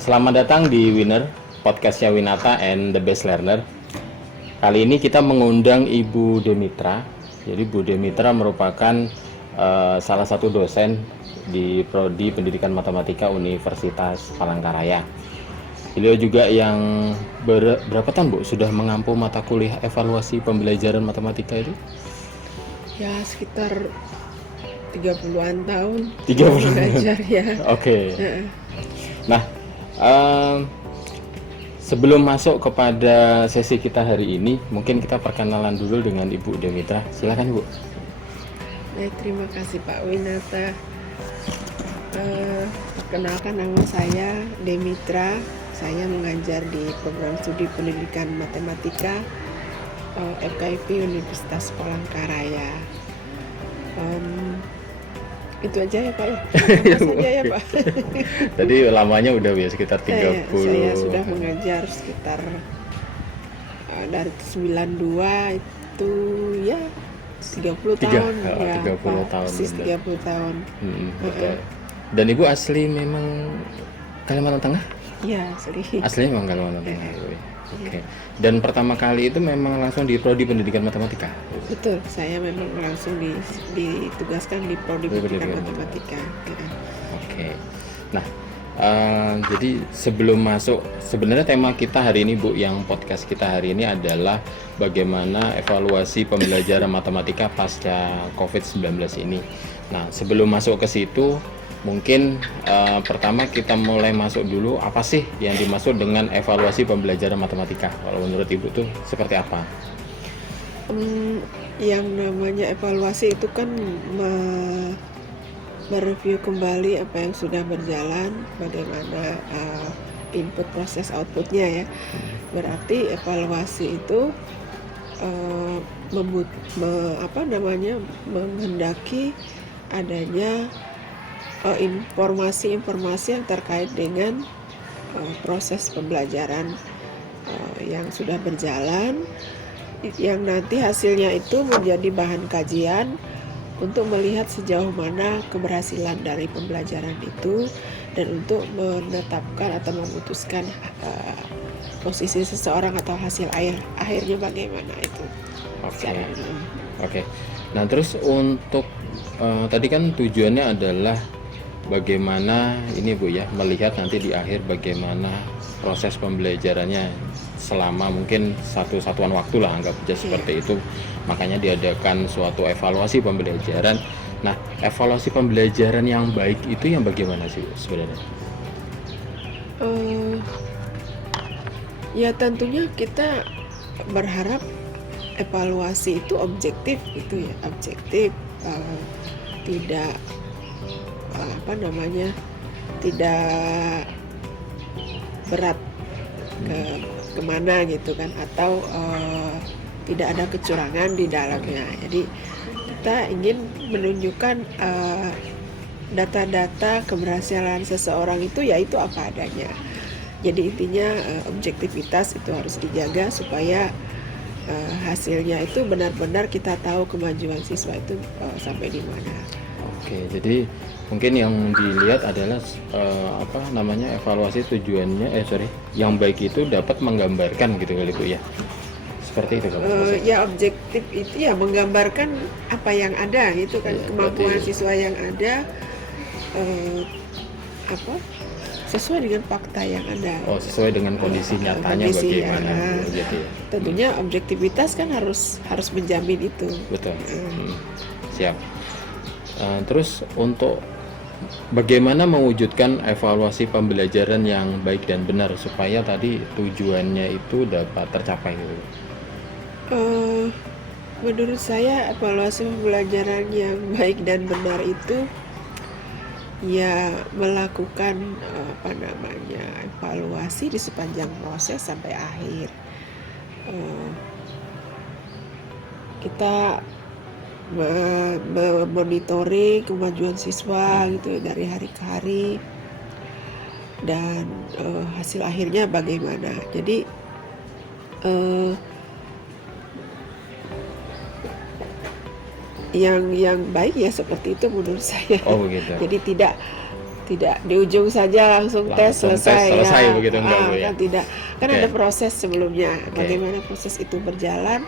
Selamat datang di Winner, podcastnya Winata and the Best Learner. Kali ini kita mengundang Ibu Demitra. Jadi Bu Demitra merupakan salah satu dosen di Prodi Pendidikan Matematika Universitas Palangkaraya. Beliau juga yang berapa tahun Bu sudah mengampu mata kuliah evaluasi pembelajaran matematika itu? Ya sekitar 30-an tahun 30 belajar ya. Oke. Nah, sebelum masuk kepada sesi kita hari ini, mungkin kita perkenalan dulu dengan Ibu Demitra. Silakan Bu. Baik, terima kasih Pak Winata. Perkenalkan, nama saya Demitra. Saya mengajar di program studi pendidikan matematika FKIP Universitas Palangkaraya. Itu aja ya Pak ya? Saja ya Pak. Tadi lamanya udah ya sekitar 30. Saya sudah mengajar sekitar dari 92 itu ya 30 tahun. 30 tahun. Persis 30 tahun. Betul. Dan Ibu asli memang Kalimantan Tengah? Iya, asli. Aslinya memang Kalimantan Tengah. Oke. Dan pertama kali itu memang langsung di Prodi Pendidikan Matematika? Betul, saya memang langsung ditugaskan di Prodi Pendidikan Matematika. Oke. Nah, jadi sebelum masuk, sebenarnya tema kita hari ini Bu, yang podcast kita hari ini adalah bagaimana evaluasi pembelajaran matematika pasca COVID-19 ini. Nah, sebelum masuk ke situ, mungkin pertama kita mulai masuk dulu, apa sih yang dimaksud dengan evaluasi pembelajaran matematika? Kalau menurut Ibu tuh seperti apa? Yang namanya evaluasi itu kan mereview kembali apa yang sudah berjalan, bagaimana input proses outputnya ya. Berarti evaluasi itu menghendaki adanya informasi-informasi yang terkait dengan proses pembelajaran yang sudah berjalan, yang nanti hasilnya itu menjadi bahan kajian untuk melihat sejauh mana keberhasilan dari pembelajaran itu dan untuk menetapkan atau memutuskan posisi seseorang atau hasil akhirnya bagaimana itu. Oke. Nah, terus untuk tadi kan tujuannya adalah bagaimana ini Bu ya, melihat nanti di akhir bagaimana proses pembelajarannya selama mungkin satu satuan waktu lah, anggap aja seperti itu. Makanya diadakan suatu evaluasi pembelajaran. Nah, evaluasi pembelajaran yang baik itu yang bagaimana sih sebenarnya? Ya tentunya kita berharap evaluasi itu objektif gitu ya, objektif, tidak tidak berat kemana gitu kan, atau tidak ada kecurangan di dalamnya. Jadi kita ingin menunjukkan data-data keberhasilan seseorang itu yaitu apa adanya. Jadi intinya objektivitas itu harus dijaga supaya hasilnya itu benar-benar kita tahu kemajuan siswa itu sampai di mana. Oke, jadi mungkin yang dilihat adalah evaluasi tujuannya yang baik itu dapat menggambarkan gitu kali Bu ya. Seperti itu kan? Ya objektif itu ya menggambarkan apa yang ada gitu kan, kemampuan siswa yang ada sesuai dengan fakta yang ada. Sesuai dengan kondisi nyatanya bagaimana? Gitu ya. Tentunya objektivitas kan harus menjamin itu. Betul. Siap. Terus untuk bagaimana mewujudkan evaluasi pembelajaran yang baik dan benar supaya tadi tujuannya itu dapat tercapai gitu? Menurut saya evaluasi pembelajaran yang baik dan benar itu ya melakukan evaluasi di sepanjang proses sampai akhir. Kita monitoring kemajuan siswa gitu dari hari ke hari dan hasil akhirnya bagaimana. Jadi yang baik ya seperti itu menurut saya. Begitu. Jadi tidak di ujung saja langsung tes selesai ya. Begitu enggak Bu ya? Kan tidak, kan Oke. ada proses sebelumnya. Oke. Bagaimana proses itu berjalan,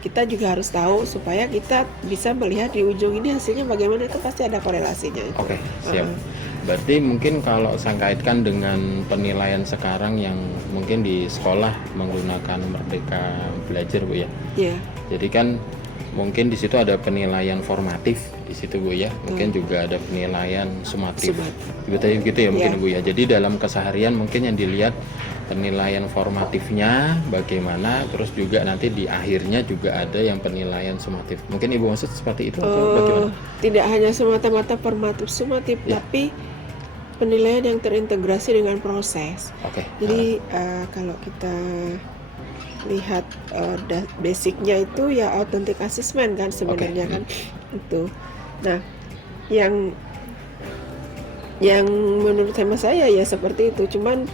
kita juga harus tahu supaya kita bisa melihat di ujung ini hasilnya bagaimana, itu pasti ada korelasinya itu. Oke, siap. Berarti mungkin kalau saya kaitkan dengan penilaian sekarang yang mungkin di sekolah menggunakan Merdeka Belajar Bu ya. Iya. Jadi kan mungkin di situ ada penilaian formatif di situ Bu ya. Mungkin juga ada penilaian sumatif. Gitu ya mungkin Bu ya. Jadi dalam keseharian mungkin yang dilihat penilaian formatifnya bagaimana, terus juga nanti di akhirnya juga ada yang penilaian sumatif. Mungkin Ibu maksud seperti itu atau bagaimana? Tidak hanya semata-mata formatif sumatif, tapi penilaian yang terintegrasi dengan proses. Oke. Jadi kalau kita lihat basicnya itu ya authentic assessment kan sebenarnya kan itu. Nah, yang menurut hemat saya ya seperti itu, cuman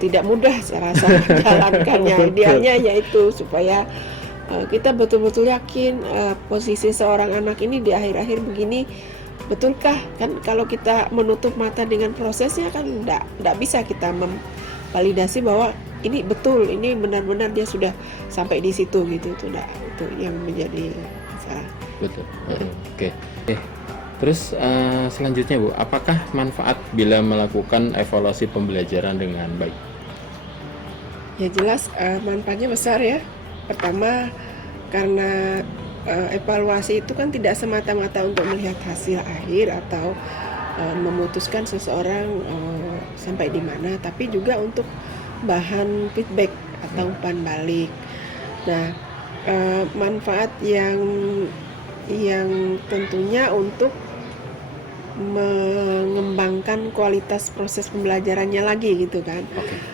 tidak mudah saya rasa menjalankannya. Idealnya yaitu supaya kita betul-betul yakin posisi seorang anak ini di akhir-akhir begini betulkah, kan kalau kita menutup mata dengan prosesnya kan tidak bisa kita memvalidasi bahwa ini betul, ini benar-benar dia sudah sampai di situ gitu. Itu yang menjadi masalah. Betul. Oke. Terus selanjutnya Bu, apakah manfaat bila melakukan evaluasi pembelajaran dengan baik? Ya jelas manfaatnya besar ya. Pertama karena evaluasi itu kan tidak semata-mata untuk melihat hasil akhir atau memutuskan seseorang sampai di mana, tapi juga untuk bahan feedback atau umpan balik. Nah, manfaat yang tentunya untuk mengembangkan kualitas proses pembelajarannya lagi gitu kan.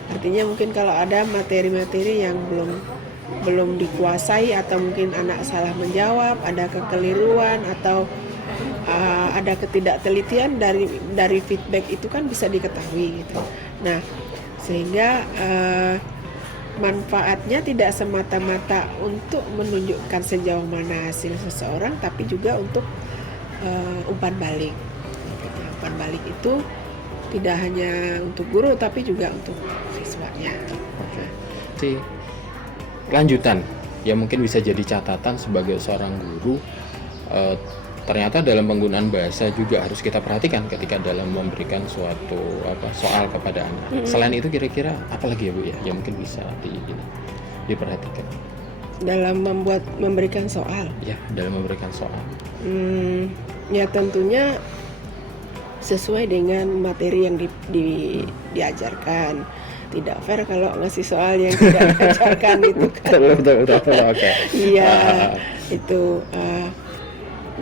Artinya mungkin kalau ada materi-materi yang belum dikuasai atau mungkin anak salah menjawab, ada kekeliruan atau ada ketidaktelitian dari feedback itu kan bisa diketahui gitu. Nah, sehingga manfaatnya tidak semata-mata untuk menunjukkan sejauh mana hasil seseorang, tapi juga untuk umpan balik. Umpan balik itu tidak hanya untuk guru tapi juga untuk siswanya. Lanjutan yang mungkin bisa jadi catatan sebagai seorang guru, ternyata dalam penggunaan bahasa juga harus kita perhatikan ketika dalam memberikan suatu soal kepada anak. Selain itu kira-kira apa lagi ya Bu ya yang mungkin bisa diperhatikan dalam memberikan soal? Ya, dalam memberikan soal. Ya tentunya sesuai dengan materi yang diajarkan. Tidak fair kalau ngasih soal yang tidak diajarkan itu kan. Betul. Oke. Iya, itu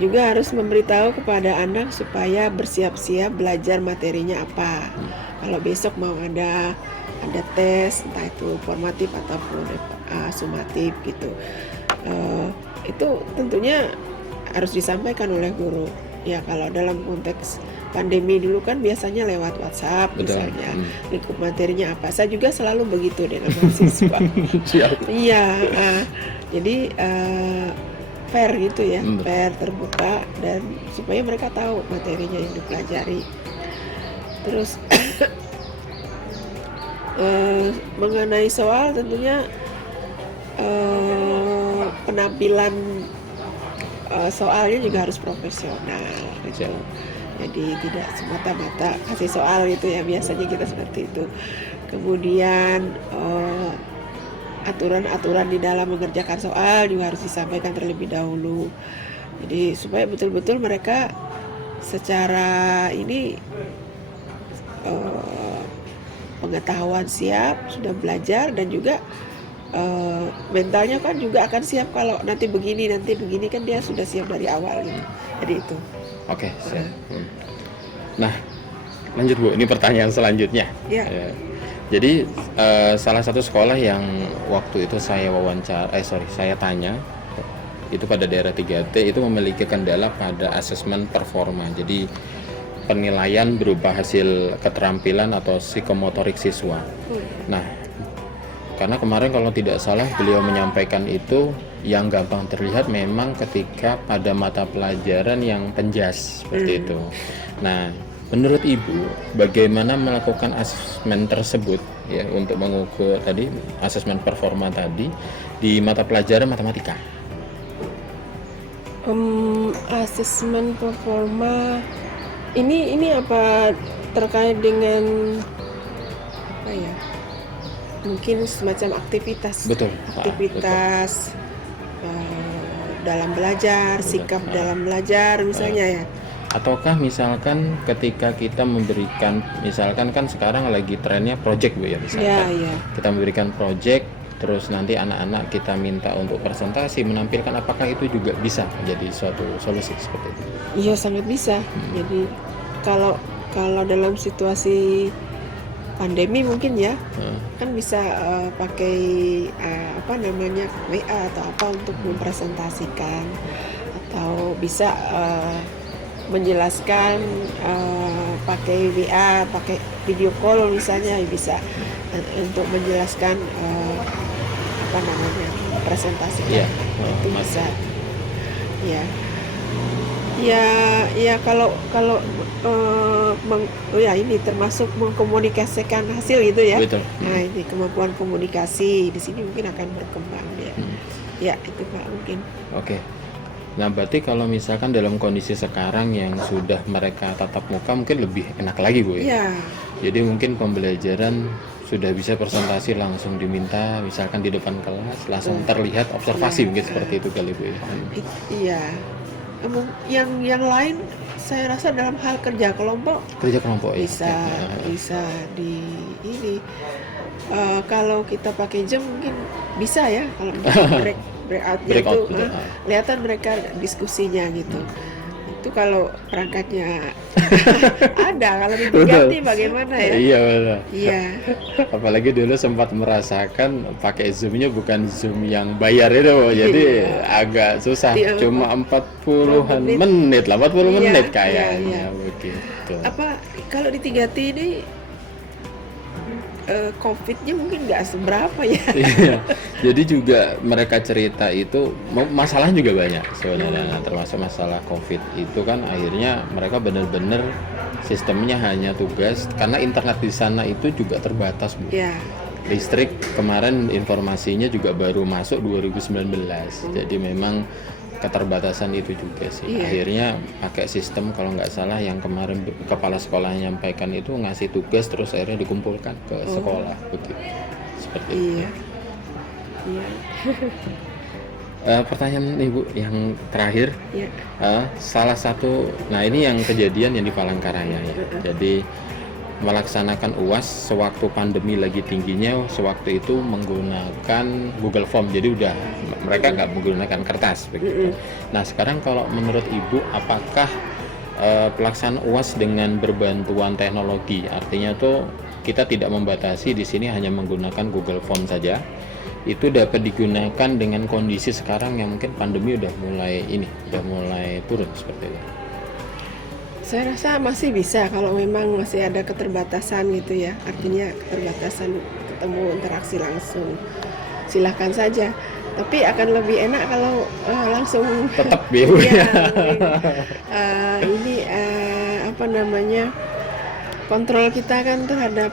juga harus memberitahu kepada anak supaya bersiap-siap belajar materinya apa. Kalau besok mau ada tes, entah itu formatif ataupun sumatif gitu, itu tentunya harus disampaikan oleh guru. Ya kalau dalam konteks pandemi dulu kan biasanya lewat WhatsApp. Betul. Misalnya lingkup materinya apa. Saya juga selalu begitu dengan mahasiswa. Iya, jadi fair gitu ya, fair, terbuka, dan supaya mereka tahu materinya yang dipelajari. Terus mengenai soal tentunya penampilan soalnya juga harus profesional gitu. Jadi tidak semata-mata kasih soal gitu ya, biasanya kita seperti itu. Kemudian aturan-aturan di dalam mengerjakan soal juga harus disampaikan terlebih dahulu. Jadi supaya betul-betul mereka secara ini pengetahuan siap, sudah belajar, dan juga mentalnya kan juga akan siap kalau nanti begini kan dia sudah siap dari awal gitu. Jadi itu. Oke, siap. Nah, lanjut Bu, ini pertanyaan selanjutnya. Ya. Jadi salah satu sekolah yang waktu itu saya tanya itu pada daerah 3T itu memiliki kendala pada asesmen performa. Jadi penilaian berupa hasil keterampilan atau psikomotorik siswa. Nah, karena kemarin kalau tidak salah beliau menyampaikan itu yang gampang terlihat memang ketika pada mata pelajaran yang penjas seperti itu. Nah, menurut Ibu bagaimana melakukan asesmen tersebut ya untuk mengukur tadi asesmen performa tadi di mata pelajaran matematika? Asesmen performa ini apa terkait dengan apa ya? Mungkin semacam aktivitas. Betul. Aktivitas dalam belajar, sikap dalam belajar misalnya ya. Ataukah misalkan ketika kita memberikan, misalkan kan sekarang lagi trennya project Bu ya misalkan. Iya. Kita memberikan project, terus nanti anak-anak kita minta untuk presentasi menampilkan, apakah itu juga bisa menjadi suatu solusi seperti itu? Iya, sangat bisa. Jadi kalau dalam situasi pandemi mungkin ya, kan bisa pakai WA atau apa untuk mempresentasikan, atau bisa menjelaskan pakai WA, pakai video call misalnya, bisa untuk menjelaskan presentasikan. Itu bisa. Ya kalau ini termasuk mengkomunikasikan hasil gitu ya. Betul. Nah, ini kemampuan komunikasi di sini mungkin akan berkembang ya. Ya, itu Pak mungkin. Oke. Nah, berarti kalau misalkan dalam kondisi sekarang yang sudah mereka tatap muka mungkin lebih enak lagi Bu ya. Iya. Jadi mungkin pembelajaran sudah bisa presentasi langsung diminta, misalkan di depan kelas langsung terlihat observasi mungkin seperti itu kali Bu ya. Iya. Yang lain saya rasa dalam hal kerja kelompok ya. Bisa di ini. Kalau kita pakai Zoom mungkin bisa ya, kalau breakout-nya itu kelihatan mereka diskusinya gitu. Itu kalau perangkatnya ada, kalau diganti bagaimana ya? Iya benar. Iya. Apalagi dulu sempat merasakan pakai Zoom-nya bukan Zoom yang bayar itu, jadi agak susah. Cuma 40-an menit lah, 40 menit kayaknya begitu. Apa kalau di 3T ini COVID-nya mungkin nggak seberapa ya. Iya. Jadi juga mereka cerita itu masalah juga banyak sebenarnya, termasuk masalah COVID itu kan akhirnya mereka benar-benar sistemnya hanya tugas karena internet di sana itu juga terbatas Bu. Ya. Listrik kemarin informasinya juga baru masuk 2019, jadi memang keterbatasan itu juga sih. Akhirnya pakai sistem kalau nggak salah yang kemarin kepala sekolah nyampaikan itu ngasih tugas terus akhirnya dikumpulkan ke sekolah begitu. Seperti itu. Iya. Pertanyaan Ibu yang terakhir, salah satu, nah ini yang kejadian yang di Palangkaraya ya. Jadi melaksanakan UAS sewaktu pandemi lagi tingginya, sewaktu itu menggunakan Google Form, jadi udah mereka nggak menggunakan kertas begitu. Nah sekarang kalau menurut Ibu apakah pelaksanaan UAS dengan berbantuan teknologi, artinya tuh kita tidak membatasi di sini hanya menggunakan Google Form saja, itu dapat digunakan dengan kondisi sekarang yang mungkin pandemi udah mulai turun seperti itu? Saya rasa masih bisa kalau memang masih ada keterbatasan gitu ya, artinya keterbatasan ketemu interaksi langsung, silahkan saja. Tapi akan lebih enak kalau langsung tetap ya. Kontrol kita kan terhadap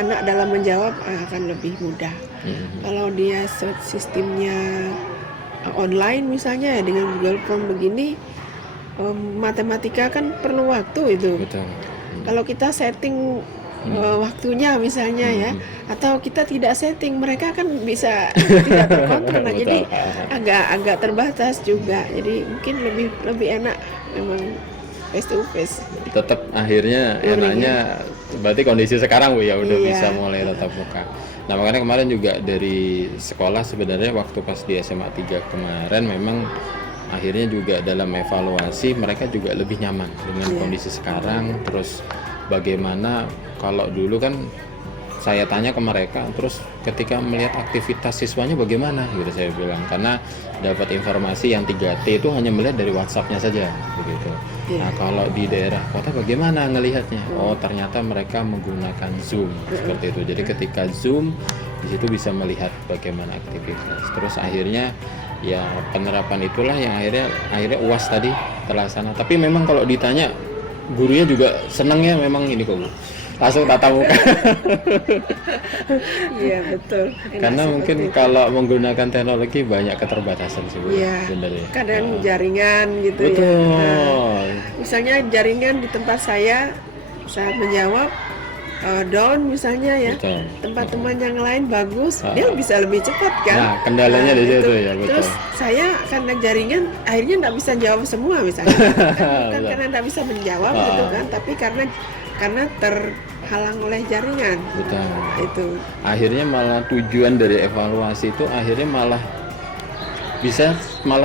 anak dalam menjawab akan lebih mudah. Kalau dia sistemnya online misalnya ya, dengan Google Form begini, matematika kan perlu waktu itu. Betul. Kalau kita setting waktunya misalnya ya, atau kita tidak setting, mereka kan bisa tidak terkontrol. Nah, jadi agak terbatas juga. Jadi mungkin lebih enak memang face to face. Tetap akhirnya enaknya berarti kondisi sekarang Bu ya udah bisa mulai tatap muka. Nah makanya kemarin juga dari sekolah sebenarnya waktu pas di SMA 3 kemarin memang akhirnya juga dalam evaluasi mereka juga lebih nyaman dengan kondisi sekarang. Terus bagaimana kalau dulu kan saya tanya ke mereka, terus ketika melihat aktivitas siswanya bagaimana gitu saya bilang, karena dapat informasi yang 3T itu hanya melihat dari WhatsApp-nya saja begitu. Nah kalau di daerah kota bagaimana ngelihatnya? Oh ternyata mereka menggunakan Zoom seperti itu. Jadi ketika Zoom di situ bisa melihat bagaimana aktivitas. Terus akhirnya ya penerapan itulah yang akhirnya UAS tadi terlaksana. Tapi memang kalau ditanya gurunya juga senangnya memang ini kok Bu, langsung tatap muka. Iya betul. Enak Karena seperti mungkin itu. kalau menggunakan teknologi banyak keterbatasan sih Bu. Iya. Bener ya. Kadang Oh. jaringan gitu ya. Betul. Nah, misalnya jaringan di tempat saya saat menjawab down misalnya ya. Betul. Tempat teman yang lain bagus, Ah. dia bisa lebih cepat kan. Nah, kendalanya di situ itu. ya, betul. Terus saya karena jaringan akhirnya nggak bisa jawab semua misalnya. Kan bukan Betul. karena nggak bisa menjawab Ah. gitu kan, tapi karena terhalang oleh jaringan. Betul. Nah, itu. Akhirnya malah tujuan dari evaluasi itu akhirnya malah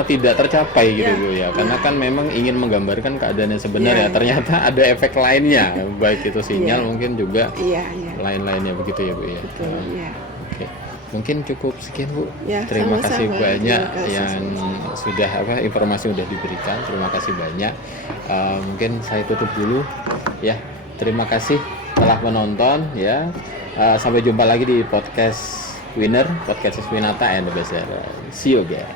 tidak tercapai gitu Ya, Bu ya. Karena ya. kan memang ingin menggambarkan keadaan yang sebenarnya. Ya. Ternyata ada efek lainnya, baik itu sinyal Ya. mungkin juga Iya, iya. lain-lainnya begitu ya Bu ya. Betul, iya. Oke. Mungkin cukup sekian Bu. Ya, Terima sama-sama. kasih banyak Terima kasih, yang sama-sama. sudah informasi sudah diberikan. Terima kasih banyak. Mungkin saya tutup dulu ya. Terima kasih telah menonton ya. Sampai jumpa lagi di podcast Winner, podcast Winata and the Best Seller. See you again.